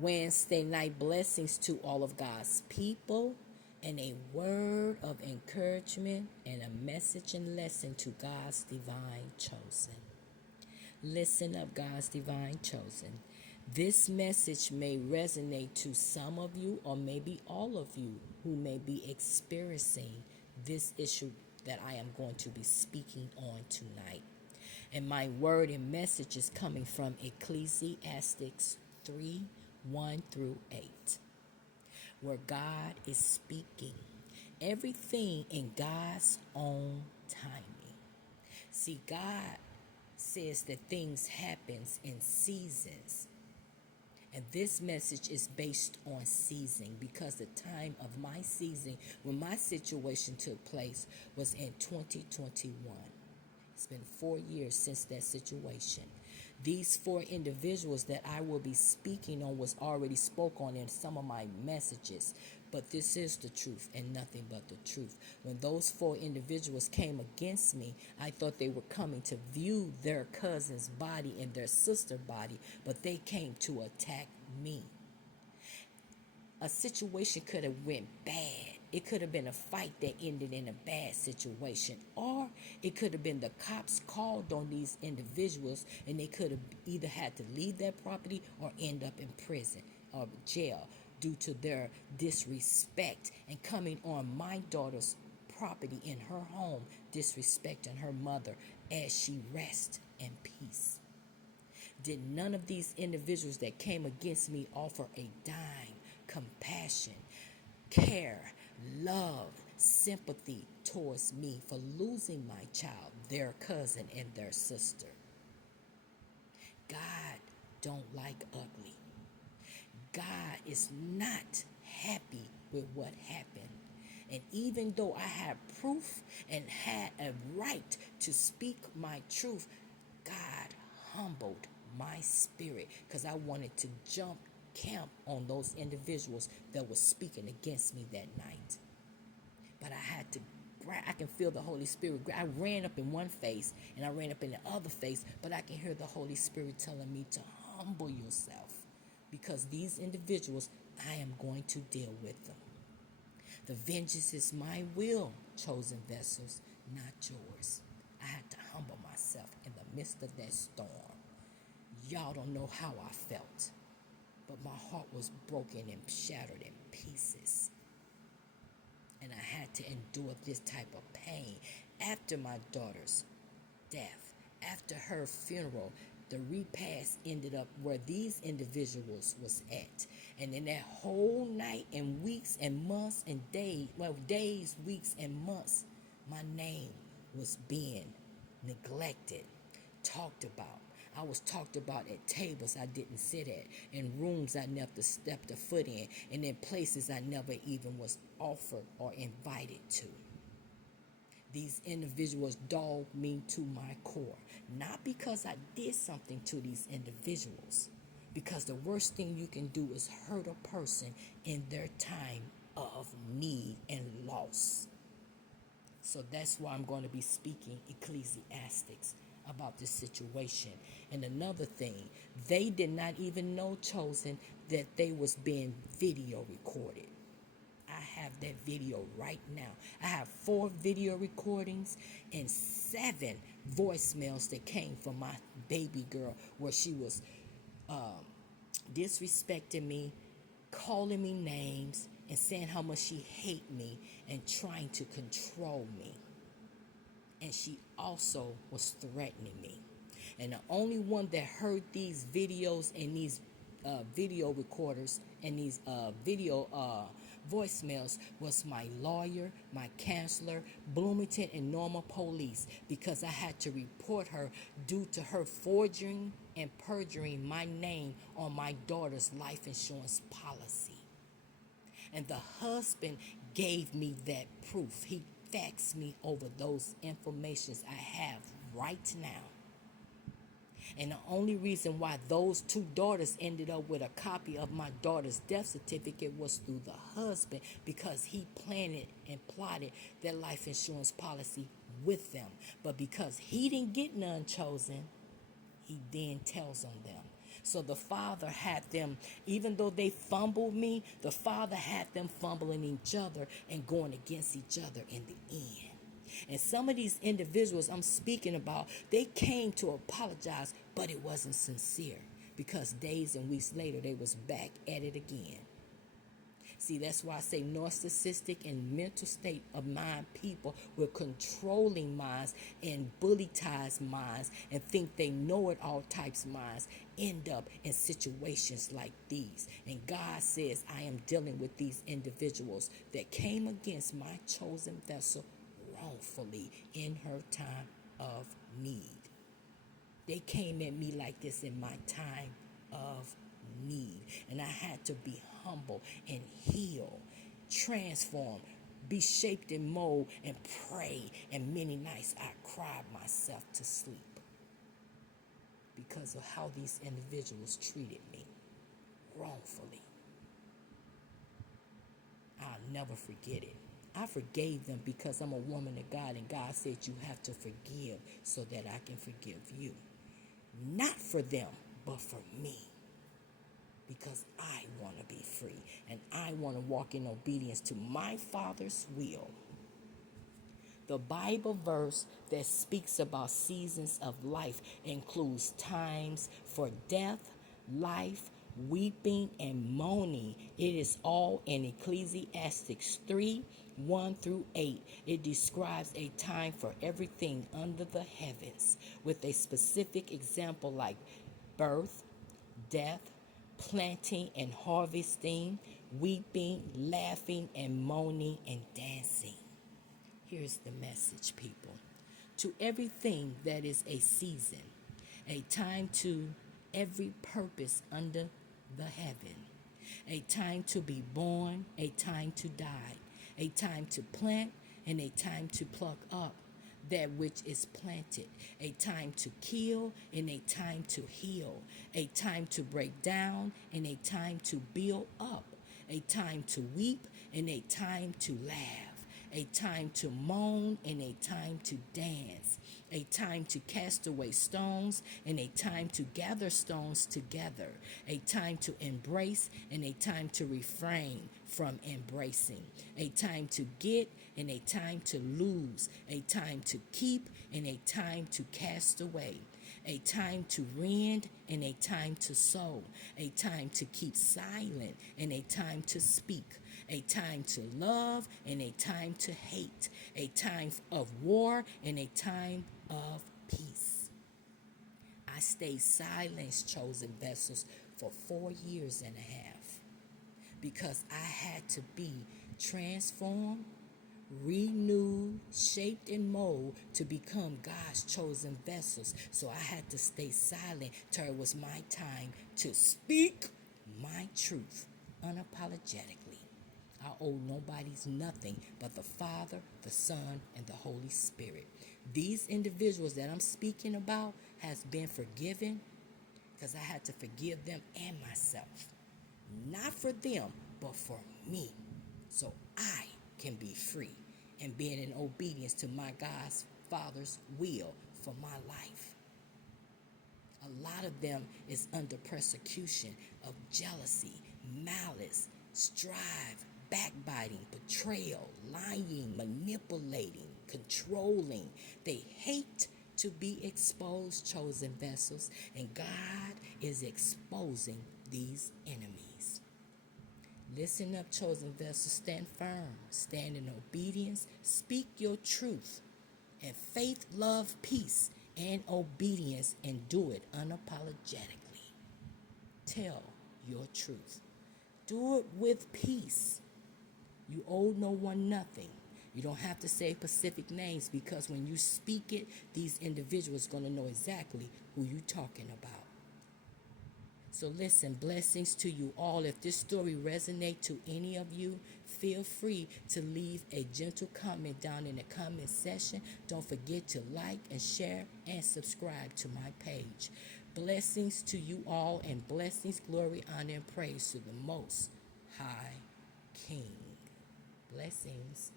Wednesday night blessings to all of God's people, and a word of encouragement and a message and lesson to God's divine chosen. Listen up, God's divine chosen. This message may resonate to some of you, or maybe all of you, who may be experiencing this issue that I am going to be speaking on tonight. And my word and message is coming from Ecclesiastes 3:1-8, where God is speaking everything in God's own timing. See, God says that things happens in seasons. And this message is based on season, because the time of my season when my situation took place was in 2021. It's been 4 years since that situation. These 4 individuals that I will be speaking on was already spoke on in some of my messages. But this is the truth and nothing but the truth. When those 4 individuals came against me, I thought they were coming to view their cousin's body and their sister's body, but they came to attack me. A situation could have went bad. It could have been a fight that ended in a bad situation, or it could have been the cops called on these individuals and they could have either had to leave their property or end up in prison or jail due to their disrespect and coming on my daughter's property in her home, disrespecting her mother as she rests in peace. Did none of these individuals that came against me offer a dime, compassion, care, love, sympathy towards me for losing my child, their cousin, and their sister? God don't like ugly. God is not happy with what happened. And even though I had proof and had a right to speak my truth, God humbled my spirit, because I wanted to jump camp on those individuals that were speaking against me that night. But I had to, I can feel the Holy Spirit. I ran up in one face and I ran up in the other face, but I can hear the Holy Spirit telling me to humble yourself, because these individuals, I am going to deal with them. The vengeance is my will, chosen vessels, not yours. I had to humble myself in the midst of that storm. Y'all don't know how I felt, but my heart was broken and shattered in pieces. And I had to endure this type of pain. After my daughter's death, after her funeral, the repast ended up where these individuals was at. And in that whole night and weeks and months and days, weeks and months, my name was being neglected, talked about. I was talked about at tables I didn't sit at, in rooms I never stepped a foot in, and in places I never even was offered or invited to. These individuals dogged me to my core, not because I did something to these individuals, because the worst thing you can do is hurt a person in their time of need and loss. So that's why I'm going to be speaking Ecclesiastes about this situation. And another thing, they did not even know, chosen, that they was being video recorded. I have that video right now. I have 4 video recordings and 7 voicemails that came from my baby girl, where she was disrespecting me, calling me names, and saying how much she hate me and trying to control me. And she also was threatening me. And the only one that heard these videos and these video recorders and these video voicemails was my lawyer, my counselor, Bloomington and Normal Police, because I had to report her due to her forging and perjuring my name on my daughter's life insurance policy. And the husband gave me that proof. He faxed me over those informations I have right now. And the only reason why those 2 daughters ended up with a copy of my daughter's death certificate was through the husband, because he planned and plotted their life insurance policy with them. But because he didn't get none, chosen, he then tells on them. So the Father had them, even though they fumbled me, the Father had them fumbling each other and going against each other in the end. And some of these individuals I'm speaking about, they came to apologize, but it wasn't sincere, because days and weeks later they was back at it again. See, that's why I say narcissistic and mental state of mind people with controlling minds and bully-tized minds and think they know it all types of minds end up in situations like these. And God says, I am dealing with these individuals that came against my chosen vessel wrongfully in her time of need. They came at me like this in my time of need. And I had to be humble and heal, transform, be shaped and mold, and pray. And many nights I cried myself to sleep because of how these individuals treated me wrongfully. I'll never forget it. I forgave them because I'm a woman of God, and God said you have to forgive so that I can forgive you. Not for them, but for me. Because I want to be free, and I want to walk in obedience to my Father's will. The Bible verse that speaks about seasons of life includes times for death, life, weeping, and moaning. It is all in Ecclesiastes 3:1-8. It describes a time for everything under the heavens, with a specific example like birth, death, planting and harvesting, weeping, laughing, and moaning and dancing. Here's the message, people. To everything that is a season, a time to every purpose under the heaven, a time to be born, a time to die, a time to plant, and a time to pluck up that which is planted, a time to kill and a time to heal, a time to break down and a time to build up, a time to weep and a time to laugh, a time to moan and a time to dance, a time to cast away stones and a time to gather stones together, a time to embrace and a time to refrain from embracing, a time to get and a time to lose, a time to keep and a time to cast away, a time to rend and a time to sow, a time to keep silent and a time to speak, a time to love and a time to hate, a time of war and a time of peace. I stayed silent, chosen vessels, for 4 years and a half because I had to be transformed, renewed, shaped, and molded to become God's chosen vessels. So I had to stay silent till it was my time to speak my truth unapologetically. I owe nobody's nothing but the Father, the Son, and the Holy Spirit. These individuals that I'm speaking about has been forgiven because I had to forgive them and myself. Not for them, but for me. So I can be free and being in obedience to my God's Father's will for my life. A lot of them is under persecution of jealousy, malice, strife, backbiting, betrayal, lying, manipulating, controlling. They hate to be exposed, chosen vessels, and God is exposing these enemies. Listen up, chosen vessels. Stand firm, stand in obedience, speak your truth, and faith, love, peace, and obedience, and do it unapologetically. Tell your truth. Do it with peace. You owe no one nothing. You don't have to say specific names because when you speak it, these individuals are going to know exactly who you're talking about. So listen, blessings to you all. If this story resonates to any of you, feel free to leave a gentle comment down in the comment section. Don't forget to like and share and subscribe to my page. Blessings to you all, and blessings, glory, honor, and praise to the Most High King. Blessings.